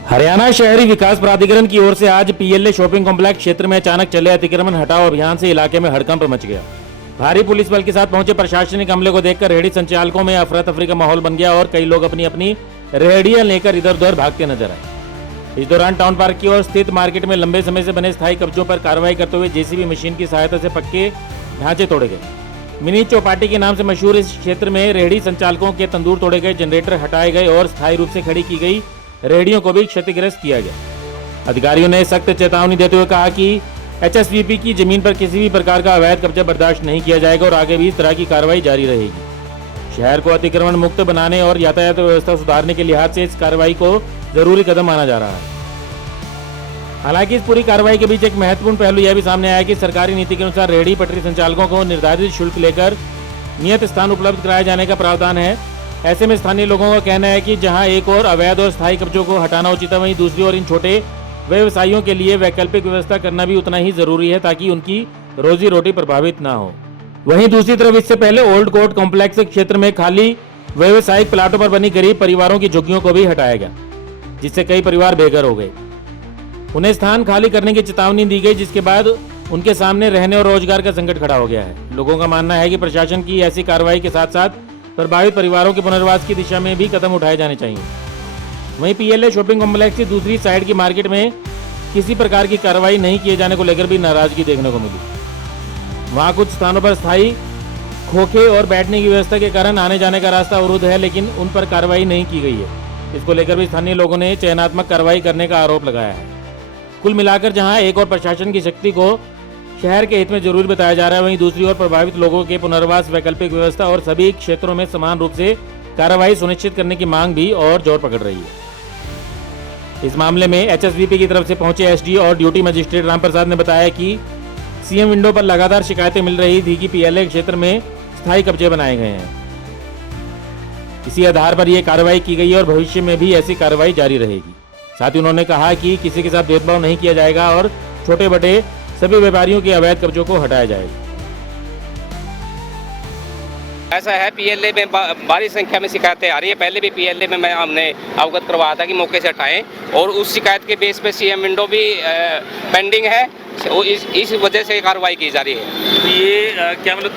हरियाणा शहरी विकास प्राधिकरण की ओर से आज पीएलए शॉपिंग कॉम्प्लेक्स क्षेत्र में अचानक चले अतिक्रमण हटाओ अभियान से इलाके में हड़कंप मच गया। भारी पुलिस बल के साथ पहुंचे प्रशासनिक अमले को देखकर रेहड़ी संचालकों में अफरा तफरी का माहौल बन गया और कई लोग अपनी अपनी रेहड़ियां लेकर इधर उधर भागते नजर आए। इस दौरान टाउन पार्क की ओर स्थित मार्केट में लंबे समय से बने स्थायी कब्जों पर कार्रवाई करते हुए जेसीबी मशीन की सहायता से पक्के ढांचे तोड़े गए। मिनी चौपाटी के नाम से मशहूर इस क्षेत्र में रेहड़ी संचालकों के तंदूर तोड़े गए, जनरेटर हटाए गए और स्थायी रूप से खड़ी की गई रेहड़ियों को भी क्षतिग्रस्त किया गया। अधिकारियों ने सख्त चेतावनी देते हुए कहा कि एचएसवीपी की जमीन पर किसी भी प्रकार का अवैध कब्जा बर्दाश्त नहीं किया जाएगा और आगे भी इस तरह की कार्रवाई जारी रहेगी। शहर को अतिक्रमण मुक्त बनाने और यातायात व्यवस्था सुधारने के लिहाज से इस कार्रवाई को जरूरी कदम माना जा रहा है। हालांकि इस पूरी कार्रवाई के बीच एक महत्वपूर्ण पहलू यह भी सामने आया कि सरकारी नीति के अनुसार रेहड़ी पटरी संचालकों को निर्धारित शुल्क लेकर नियत स्थान उपलब्ध कराए जाने का प्रावधान है। ऐसे में स्थानीय लोगों का कहना है कि जहां एक और अवैध और स्थायी कब्जों को हटाना उचित है, वहीं दूसरी ओर इन छोटे व्यवसायियों के लिए वैकल्पिक व्यवस्था करना भी उतना ही जरूरी है ताकि उनकी रोजी रोटी प्रभावित ना हो। वहीं दूसरी तरफ इससे पहले ओल्ड कोर्ट कॉम्प्लेक्स क्षेत्र में खाली व्यवसायिक प्लाटों पर बनी गरीब परिवारों की झुग्गियों को भी हटाया गया, जिससे कई परिवार बेघर हो गए। उन्हें स्थान खाली करने की चेतावनी दी गई, जिसके बाद उनके सामने रहने और रोजगार का संकट खड़ा हो गया है। लोगों का मानना है कि प्रशासन की ऐसी कार्रवाई के साथ साथ प्रभावित परिवारों के पुनर्वास की दिशा में भी कदम उठाए जाने चाहिए। वहीं पीएलए शॉपिंग कॉम्प्लेक्स की दूसरी साइड की मार्केट में किसी प्रकार की कार्रवाई नहीं किए जाने को लेकर भी नाराजगी देखने को मिली। वहां कुछ स्थानों पर स्थायी खोखे और बैठने की व्यवस्था के कारण आने जाने का रास्ता अवरुद्ध है, लेकिन उन पर कार्रवाई नहीं की गई है। इसको लेकर भी स्थानीय लोगों ने चयनात्मक कार्रवाई करने का आरोप लगाया है। कुल मिलाकर जहां एक और प्रशासन की शक्ति को शहर के हित में जरूरी बताया जा रहा है, वहीं दूसरी ओर प्रभावित लोगों के पुनर्वास, वैकल्पिक व्यवस्था और सभी क्षेत्रों में समान रूप से कार्रवाई सुनिश्चित करने की मांग भी और जोर पकड़ रही है। इस मामले में एचएसवीपी की तरफ से पहुंचे एसडीओ और ड्यूटी मजिस्ट्रेट रामप्रसाद ने बताया कि सीएम विंडो पर लगातार शिकायतें मिल रही थी कि पीएलए क्षेत्र में स्थायी कब्जे बनाए गए हैं। इसी आधार पर यह कार्रवाई की गई और भविष्य में भी ऐसी कार्रवाई जारी रहेगी। साथ ही उन्होंने कहा कि किसी के साथ भेदभाव नहीं किया जाएगा और छोटे बड़े सभी व्यापारियों के अवैध कब्जों को हटाया जाएगा। ऐसा है, पीएलए में भारी संख्या में शिकायतें आ रही है। पहले भी पीएलए में हमने अवगत करवाया था कि मौके से हटाएं, और उस शिकायत के बेस पे सीएम विंडो भी पेंडिंग है। इस वजह से कार्रवाई की जा रही है। तो ये क्या मतलब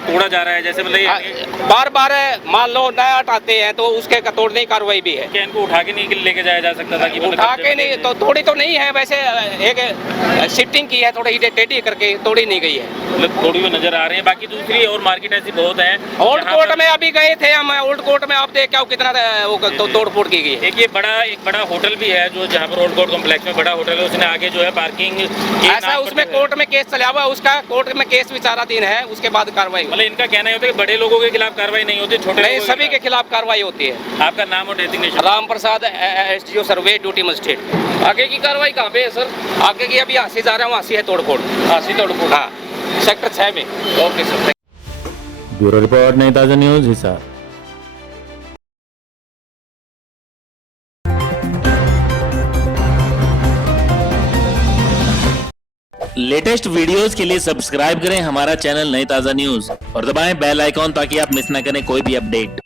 तोड़ा जा रहा है, जैसे मतलब बार बार मान लो नया हटाते हैं तो उसके तोड़ने की कार्रवाई भी है। क्या इनको उठा के नहीं लेके जाया जा सकता था? कि उठा के नहीं, तो तोड़ी तो नहीं है, वैसे एक शिफ्टिंग की है, थोड़ी टेढ़ी करके तोड़ी नहीं गई है। मतलब तोड़ी हुई नजर आ रही है। बाकी दूसरी और मार्केट ऐसी बहुत है। ओल्ड कोर्ट में अभी गए थे हम, ओल्ड कोर्ट में आप देख क्या कितना तोड़ फोड़ की गई है। एक बड़ा होटल भी है जो जहाँ पर ओल्ड कोर्ट कॉम्प्लेक्स में बड़ा होटल है, उसने आगे जो है पार्किंग ऐसा उसमें कोर्ट में केस चला हुआ है, उसका कोर्ट में केस विचाराधीन है, उसके बाद कार्रवाई। मतलब इनका कहना होता है कि बड़े लोगों के खिलाफ कार्रवाई नहीं होती, छोटे नहीं, सभी के खिलाफ कार्रवाई होती है। आपका नाम और डेजिग्नेशन? रामप्रसाद, एसडीओ सर्वे, ड्यूटी मजिस्ट्रेट। आगे की कार्रवाई कहाँ पे है सर? आगे की अभी हांसी जा रहा हूँ, हांसी है तोड़फोड़, हांसी तोड़फोड़, हाँ, सेक्टर 6 में। Okay sir. ब्यूरो रिपोर्ट, नई ताजा न्यूज, हिसार। लेटेस्ट वीडियोस के लिए सब्सक्राइब करें हमारा चैनल नई ताजा न्यूज और दबाएं बेल आइकॉन ताकि आप मिस ना करें कोई भी अपडेट।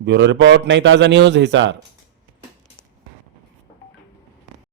ब्यूरो रिपोर्ट नई ताज़ा न्यूज़ हिसार।